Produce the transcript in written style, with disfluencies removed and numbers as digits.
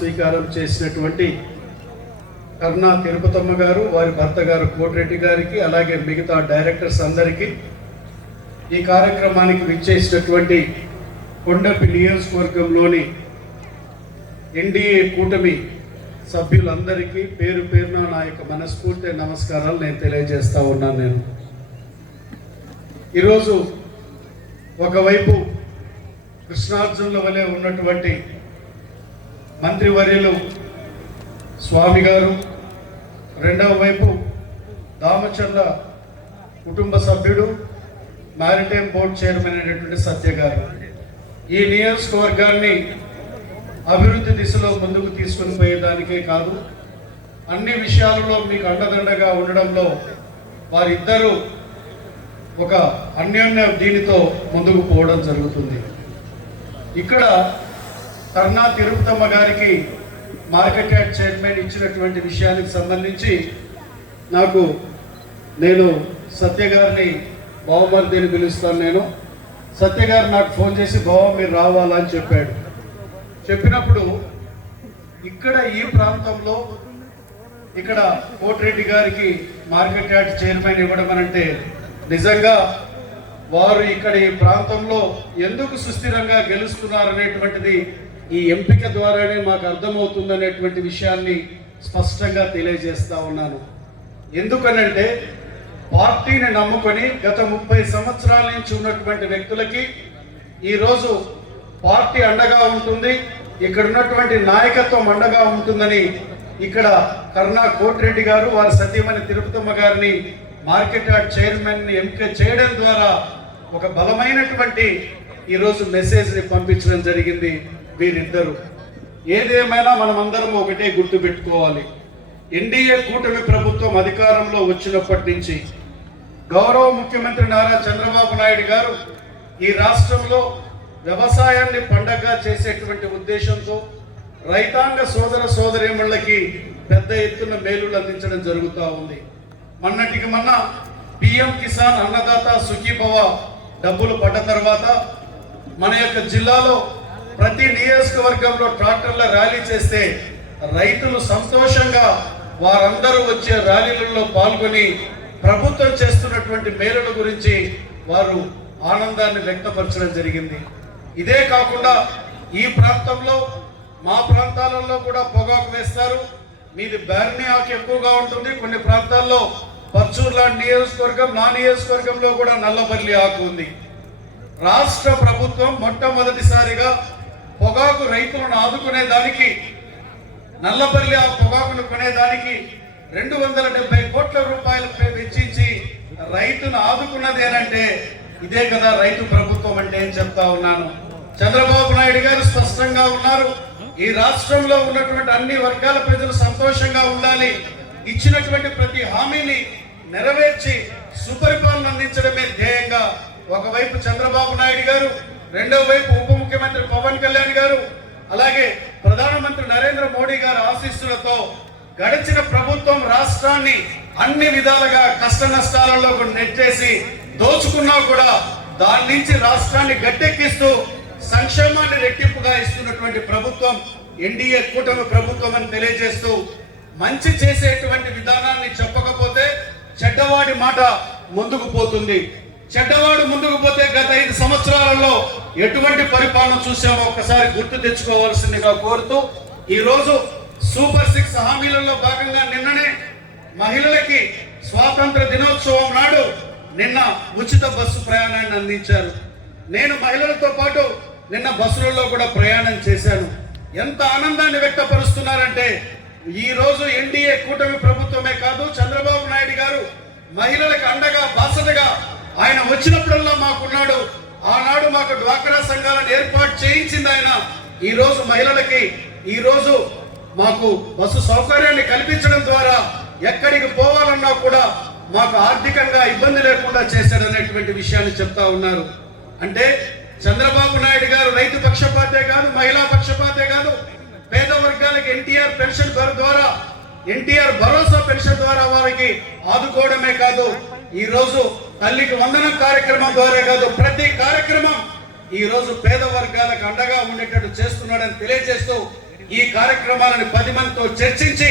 స్వీకారం చేసినటువంటి కర్ణా తిరుపతమ్మ గారు, వారి భర్త గారు కోటిరెడ్డి గారికి, అలాగే మిగతా డైరెక్టర్స్ అందరికీ, ఈ కార్యక్రమానికి విచ్చేసినటువంటి కొండపి నియోజకవర్గంలోని ఎన్డీఏ కూటమి సభ్యులందరికీ పేరు పేరున నా యొక్క మనస్ఫూర్తి నమస్కారాలు నేను తెలియజేస్తా ఉన్నాను. నేను ఈరోజు ఒకవైపు కృష్ణార్జునుల వలె ఉన్నటువంటి మంత్రివర్యులు స్వామి గారు, రెండవ వైపు దామచర్ల కుటుంబ సభ్యుడు, మ్యారిటైమ్ బోర్డ్ చైర్మన్ అయినటువంటి సత్య గారు ఈ నియోజకవర్గాన్ని అభివృద్ధి దిశలో ముందుకు తీసుకుని పోయేదానికే కాదు, అన్ని విషయాలలో మీకు అండదండగా ఉండడంలో వారిద్దరూ ఒక అన్యోన్య దీనితో ముందుకు పోవడం జరుగుతుంది. ఇక్కడ కర్ణా తిరుపతమ్మ గారికి మార్కెట్ యార్డ్ చైర్మన్ ఇచ్చినటువంటి విషయానికి సంబంధించి నేను సత్య గారిని బావమరిదిని పిలుస్తాను. సత్య గారు నాకు ఫోన్ చేసి బావ మీరు రావాలని చెప్పాడు. చెప్పినప్పుడు ఇక్కడ ఈ ప్రాంతంలో ఇక్కడ కోటిరెడ్డి గారికి మార్కెట్ యార్డ్ చైర్మన్ ఇవ్వడం అంటే నిజంగా వారు ఇక్కడ ఈ ప్రాంతంలో ఎందుకు సుస్థిరంగా గెలుస్తున్నారనేటువంటిది ఈ ఎంపిక ద్వారానే మాకు అర్థమవుతుందనేటువంటి విషయాన్ని స్పష్టంగా తెలియజేస్తా ఉన్నాను. ఎందుకనంటే పార్టీని నమ్ముకొని గత 30 సంవత్సరాల నుంచి ఉన్నటువంటి వ్యక్తులకి ఈరోజు పార్టీ అండగా ఉంటుంది, ఇక్కడ ఉన్నటువంటి నాయకత్వం అండగా ఉంటుందని ఇక్కడ కర్ణా కోటిరెడ్డి గారు వారి సతీమణి తిరుపతమ్మ గారిని మార్కెట్ యార్డ్ చైర్మన్ ఎంపిక చేయడం ద్వారా ఒక బలమైనటువంటి ఈరోజు మెసేజ్ని పంపించడం జరిగింది వీరిద్దరు. ఏదేమైనా మనమందరం ఒకటే గుర్తుపెట్టుకోవాలి, ఎన్డీఏ కూటమి ప్రభుత్వం అధికారంలో వచ్చినప్పటి నుంచి గౌరవ ముఖ్యమంత్రి నారా చంద్రబాబు నాయుడు గారు ఈ రాష్ట్రంలో వ్యవసాయాన్ని పండగగా చేసేటువంటి ఉద్దేశంతో రైతాంగ సోదర సోదరీమణులకి పెద్ద ఎత్తున మేలులు అందించడం జరుగుతూ ఉంది. మొన్నటికి మొన్న పిఎం కిసాన్ అన్నదాత సుఖీభవ డబ్బులు పడ్డ తర్వాత మన యొక్క జిల్లాలో ప్రతి నియోజకవర్గంలో ట్రాక్టర్ల ర్యాలీ చేస్తే రైతులు సంతోషంగా వారందరూ వచ్చే ర్యాలీలలో పాల్గొని ప్రభుత్వం చేస్తున్నటువంటి మేలుల గురించి వారు ఆనందాన్ని వ్యక్తపరచడం జరిగింది. ఇదే కాకుండా ఈ ప్రాంతంలో మా ప్రాంతాలలో కూడా పొగాకు వేస్తారు. మీది బ్యార్నీ ఆకు ఎక్కువగా ఉంటుంది, కొన్ని ప్రాంతాల్లో పర్చూర్ లాంటి నియోజకవర్గం, నా నియోజకవర్గంలో కూడా నల్లబల్లి ఆకు ఉంది. రాష్ట్ర ప్రభుత్వం మొట్టమొదటిసారిగా పొగాకు రైతులను ఆదుకునేదానికి, నల్లబల్లి ఆ పొగాకును కొనేదానికి 270 కోట్ల రూపాయలు వెచ్చించి రైతును ఆదుకున్నది అంటే ఇదే కదా రైతు ప్రభుత్వం అంటే అని చెప్తా ఉన్నాను. చంద్రబాబు నాయుడు గారు స్పష్టంగా ఉన్నారు, ఈ రాష్ట్రంలో ఉన్నటువంటి అన్ని వర్గాల ప్రజలు సంతోషంగా ఉండాలి, ఇచ్చినటువంటి ప్రతి హామీని నెరవేర్చి సుపరిపాలన అందించడమే ధ్యేయంగా ఒకవైపు చంద్రబాబు నాయుడు గారు, రెండో వైపు ఉప ముఖ్యమంత్రి పవన్ కళ్యాణ్ గారు, అలాగే ప్రధానమంత్రి నరేంద్ర మోడీ గారి ఆశీస్సులతో గడిచిన ప్రభుత్వం రాష్ట్రాన్ని అన్ని విధాలుగా కష్ట నష్టాలలో నెట్టేసి దోచుకున్నా కూడా దాని నుంచి రాష్ట్రాన్ని గట్టెక్కిస్తూ సంక్షేమాన్ని రెట్టింపుగా ఇస్తున్నటువంటి ప్రభుత్వం ఎన్డీఏ కూటమి ప్రభుత్వం అని తెలియజేస్తూ, మంచి చేసేటువంటి విధానాన్ని చెప్పకపోతే చెడ్డవాడి మాట ముందుకు పోతుంది. చెడ్డవాడు ముందుకు పోతే గత 5 సంవత్సరాలలో ఎటువంటి పరిపాలన చూసామో ఒకసారి గుర్తు తెచ్చుకోవాల్సిందిగా కోరుతూ, ఈరోజు సూపర్ 6 హామీలలో భాగంగా నిన్ననే మహిళలకి స్వాతంత్ర దినోత్సవం నాడు నిన్న ఉచిత బస్సు ప్రయాణాన్ని అందించారు. నేను మహిళలతో పాటు నిన్న బస్సులలో కూడా ప్రయాణం చేశాను. ఎంత ఆనందాన్ని వ్యక్తపరుస్తున్నారంటే ఈ రోజు ఎన్డీఏ కూటమి ప్రభుత్వమే కాదు, చంద్రబాబు నాయుడు గారు మహిళలకు అండగా బాసటగా ఆయన వచ్చినప్పుడల్లా మాకున్నాడు. ఆనాడు మాకు డ్వాక్రా సంఘాలను ఏర్పాటు చేయించింది ఆయన. ఈ రోజు మహిళలకి ఈ రోజు మాకు బస్సు సౌకర్యాన్ని కల్పించడం ద్వారా ఎక్కడికి పోవాలన్నా కూడా మాకు ఆర్థికంగా ఇబ్బంది లేకుండా చేశాడనేటువంటి విషయాన్ని చెప్తా ఉన్నారు. అంటే చంద్రబాబు నాయుడు గారు రైతు పక్షపాతే కాదు, మహిళా పక్షపాతే కాదు, పేద వర్గాలకు ఎన్టీఆర్ పెన్షన్ ద్వారా, ఎన్టీఆర్ భరోసా పెన్షన్ ద్వారా వారికి ఆదుకోవడమే కాదు, ఈ రోజు తల్లికి వందనం కార్యక్రమం ద్వారా కాదు, ప్రతి కార్యక్రమం ఈ రోజు పేద వర్గాలకు అండగా ఉండేటట్టు చేస్తున్నాడని తెలియజేస్తూ ఈ కార్యక్రమాలను 10 మందితో చర్చించి